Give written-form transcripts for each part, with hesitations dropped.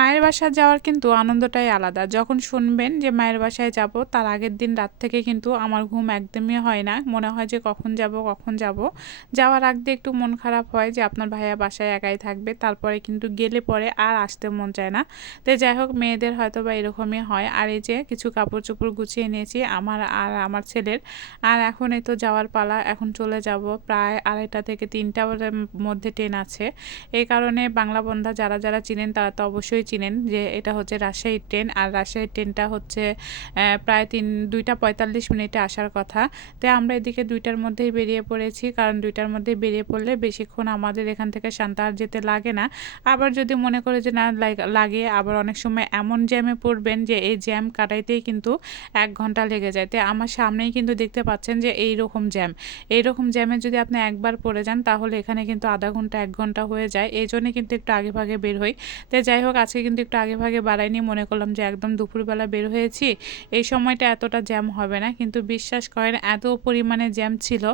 মায়ের বাসায় যাওয়ার কিন্তু আনন্দটাই আলাদা। যখন শুনবেন যে মায়ের বাসায় যাব, তার আগের দিন রাত থেকে কিন্তু আমার ঘুম একদমই হয় না। মনে হয় যে কখন যাব, কখন যাব। যাওয়ার আগ দিয়ে একটু মন খারাপ হয় যে আপনার ভাইয়া বাসায় একাই থাকবে। তারপরে কিন্তু গেলে পরে আর আসতে মন চায় না। তো যাই হোক, মেয়েদের হয়তোবা এরকমই হয়। আর এই যে কিছু কাপড়-চোপড় গুছিয়ে নিয়েছি আমার আর আমার ছেলের। আর এখন এই তো যাওয়ার পালা। এখন চলে যাব। প্রায় 2:30 থেকে 3টার মধ্যে ট্রেন আছে। এই কারণে বাংলা বন্ধা যারা যারা চিনেন তারা তো অবশ্যই চিনেন যে এটা হচ্ছে রাজশাহীর ট্রেন। আর রাজশাহীর ট্রেনটা হচ্ছে প্রায় 2টা 45 মিনিটে আসার কথা। তো আমরা এদিকে 2টার মধ্যেই বেরিয়ে পড়েছি, কারণ 2টার মধ্যেই বেরিয়ে পড়লে বেশিক্ষণ আমাদের এখান থেকে সান্তাহার যেতে লাগে না। আবার যদি মনে করে যে না লাগে, আবার অনেক সময় এমন জ্যামে পড়বেন যে এই জ্যাম কাটাইতেই কিন্তু 1 ঘন্টা লেগে যায়। তো আমার সামনেই কিন্তু দেখতে পাচ্ছেন যে এইরকম জ্যাম। এইরকম জ্যামে যদি আপনি একবার পড়ে যান তাহলে এখানে কিন্তু আধা ঘন্টা 1 ঘন্টা হয়ে যায়। এইজন্য কিন্তু একটু আগে ভাগে বের হই। তো যাই হোক, আজকে কিন্তু একটু আগে ভাগে বাড়াইনি, মনে করলাম যে একদম দুপুরবেলা বের হয়েছি, এই সময়টা এতটা জ্যাম হবে না। কিন্তু বিশ্বাস করেন এত পরিমাণে জ্যাম ছিল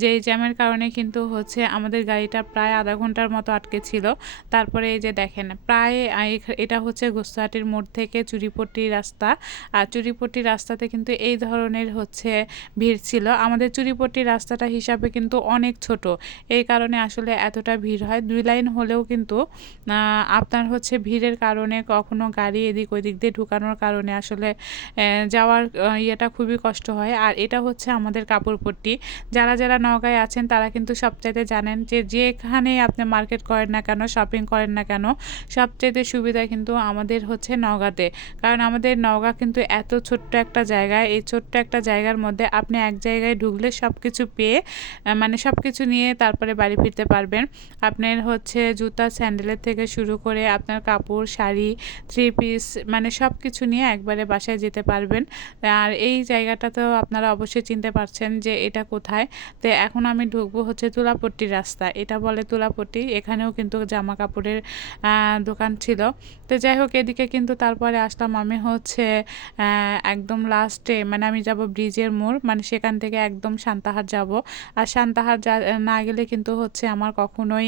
যে এই জ্যামের কারণে কিন্তু হচ্ছে আমাদের গাড়িটা প্রায় আধা ঘন্টার মতো আটকে ছিল। তারপরে এই যে দেখেন প্রায় এটা হচ্ছে গোস্তাহাটির মোড় থেকে চুরিপট্টি রাস্তা। আর চুরিপট্টি রাস্তাতে কিন্তু এই ধরনের হচ্ছে ভিড় ছিল। আমাদের চুরিপট্টি রাস্তাটা হিসাবে কিন্তু অনেক ছোট, এই কারণে আসলে এতটা ভিড় হয়। 2 লাইন হলেও কিন্তু আপনার হচ্ছে ভিড়ের কারণে কখনো গাড়ি এদিক ওদিক দিয়ে ঢুকানোর কারণে আসলে যাওয়ার ইয়েটা খুবই কষ্ট হয়। আর এটা হচ্ছে আমাদের কাপড়পট্টি। যারা যারা নওগাঁয় আছেন তারা কিন্তু সবচাইতে জানেন যে যেখানেই আপনি মার্কেট করেন না কেন, শপিং করেন না কেন, সবচাইতে সুবিধা কিন্তু আমাদের হচ্ছে নওগাঁতে। কারণ আমাদের নওগাঁ কিন্তু এত ছোট্ট একটা জায়গা, এই ছোট্ট একটা জায়গার মধ্যে আপনি এক জায়গায় ঢুকলে সব কিছু পেয়ে মানে সব কিছু নিয়ে তারপরে বাড়ি ফিরতে পারবেন। আপনার হচ্ছে জুতা স্যান্ডেলের থেকে শুরু করে আপনার কাপড়, শাড়ি, 3 পিস মানে সব কিছু নিয়ে একবারে বাসায় যেতে পারবেন। আর এই জায়গাটা তো আপনারা অবশ্যই চিনতে পারছেন যে এটা কোথায়। তো এখন আমি ঢুকবো হচ্ছে তুলাপট্টির রাস্তা, এটা বলে তুলাপট্টি। এখানেও কিন্তু জামা কাপড়ের দোকান ছিল। তো যাই হোক, এদিকে কিন্তু তারপরে আসলাম আমি হচ্ছে একদম লাস্টে, মানে আমি যাব ব্রিজের মোড়, মানে সেখান থেকে একদম সান্তাহার যাব। আর সান্তাহার না গেলে কিন্তু হচ্ছে আমার কখনোই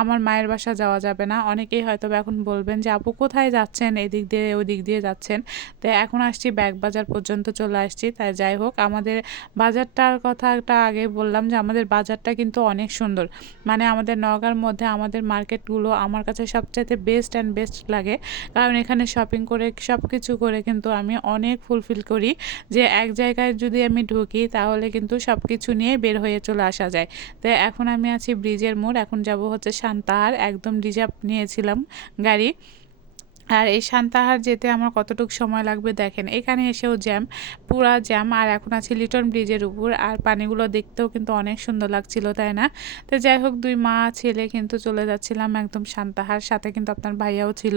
আমার মায়ের বাসা যাওয়া যাবে না। অনেকেই হয়তো এখন বলবেন যে আপু কোথায় যাচ্ছেন, এদিক দিয়ে ওদিক দিয়ে যাচ্ছেন। তো এখন আসছি বাজার পর্যন্ত চলে আসছি। তাই যাই হোক, আমাদের বাজারটার কথাটা আগে বললাম যে আমাদের বাজারটা কিন্তু অনেক সুন্দর। মানে আমাদের নওগাঁর মধ্যে আমাদের মার্কেটগুলো আমার কাছে সবচাইতে বেস্ট অ্যান্ড বেস্ট লাগে। কারণ এখানে শপিং করে সব কিছু করে কিন্তু আমি অনেক ফুলফিল করি যে এক জায়গায় যদি আমি ঢুকি তাহলে কিন্তু সব কিছু নিয়ে বের হয়ে চলে আসা যায়। তো এখন আমি আছি ব্রিজের মোড়, এখন যাব হচ্ছে সান্তাহার। একদম রিজার্ভ নিয়েছিলাম গাড়ি। আর এই সান্তাহার যেতে আমার কতটুকু সময় লাগবে দেখেন, এখানে এসেও জ্যাম, পুরা জ্যাম। আর এখন আছি লিটন ব্রিজের উপর, আর পানিগুলো দেখতেও কিন্তু অনেক সুন্দর লাগছিল, তাই না? তো যাই হোক, 2 মা ছেলে কিন্তু চলে যাচ্ছিলাম একদম সান্তাহার, সাথে কিন্তু আপনার ভাইয়াও ছিল।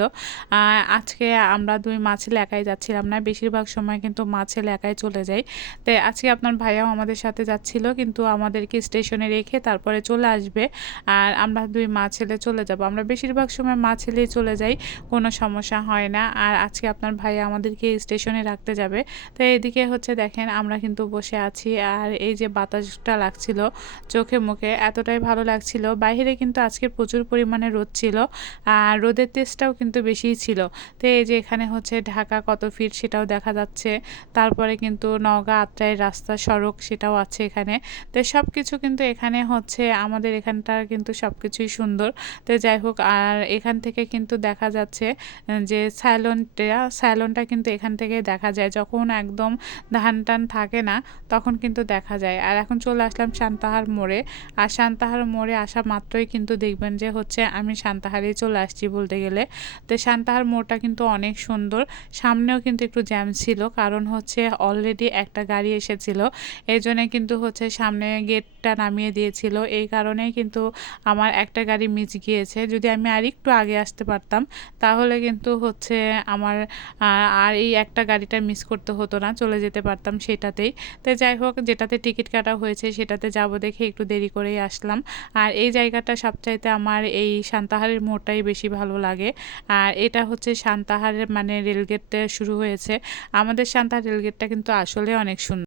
আজকে আমরা 2 মা ছেলে একাই যাচ্ছিলাম না, বেশিরভাগ সময় কিন্তু মা ছেলে একাই চলে যাই। তো আজকে আপনার ভাইয়াও আমাদের সাথে যাচ্ছিল, কিন্তু আমাদেরকে স্টেশনে রেখে তারপরে চলে আসবে। আর আমরা 2 মা ছেলে চলে যাব। আমরা বেশিরভাগ সময় মা ছেলেই চলে যাই, কোনো সমস্যা হয় না। আর আজকে আপনার ভাই আমাদেরকে স্টেশনে রাখতে যাবে। তো এদিকে হচ্ছে দেখেন আমরা কিন্তু বসে আছি, আর এই যে বাতাসটা লাগছিল চোখে মুখে, এতটাই ভালো লাগছিল। বাইরে কিন্তু আজকে প্রচুর পরিমাণে রোদ ছিল, আর রোদের তেজটাও কিন্তু বেশিই ছিল। তো এই যে এখানে হচ্ছে ঢাকা কত ফিট সেটাও দেখা যাচ্ছে। তারপরে কিন্তু নওগাঁ আত্রাই রাস্তা সড়ক সেটাও আছে এখানে। তো সব কিছু কিন্তু এখানে হচ্ছে আমাদের এখানটার কিন্তু সব কিছুই সুন্দর। তো যাই হোক, আর এখান থেকে কিন্তু দেখা যাচ্ছে যে স্যালনটা কিন্তু এখান থেকে দেখা যায়, যখন একদম ধান টান থাকে না তখন কিন্তু দেখা যায়। আর এখন চলে আসলাম সান্তাহার মোড়ে। আর সান্তাহার মোড়ে আসা মাত্রই কিন্তু দেখবেন যে হচ্ছে আমি সান্তাহারেই চলে আসছি বলতে গেলে। তো সান্তাহার মোড়টা কিন্তু অনেক সুন্দর। সামনেও কিন্তু একটু জ্যাম ছিল, কারণ হচ্ছে অলরেডি একটা গাড়ি এসেছিল, এই জন্যে কিন্তু হচ্ছে সামনে গেটটা নামিয়ে দিয়েছিল। এই কারণেই কিন্তু আমার একটা গাড়ি মিস গিয়েছে। যদি আমি আর একটু আগে আসতে পারতাম তাহলে কিন্তু হচ্ছে আমার আর এই একটা গাড়িটা মিস করতে হতো না, চলে যেতে পারতাম সেটাতেই। তো যাই হোক, যেটাতে টিকিট কাটা হয়েছে সেটাতে যাব দেখে একটু দেরি করেই আসলাম। আর এই জায়গাটা সবচাইতে আমার এই সান্তাহারের মোড়টাই বেশি ভালো লাগে। আর এটা হচ্ছে সান্তাহারের মানে রেলগেটটা শুরু হয়েছে। আমাদের সান্তাহার রেলগেটটা কিন্তু আসলে অনেক সুন্দর।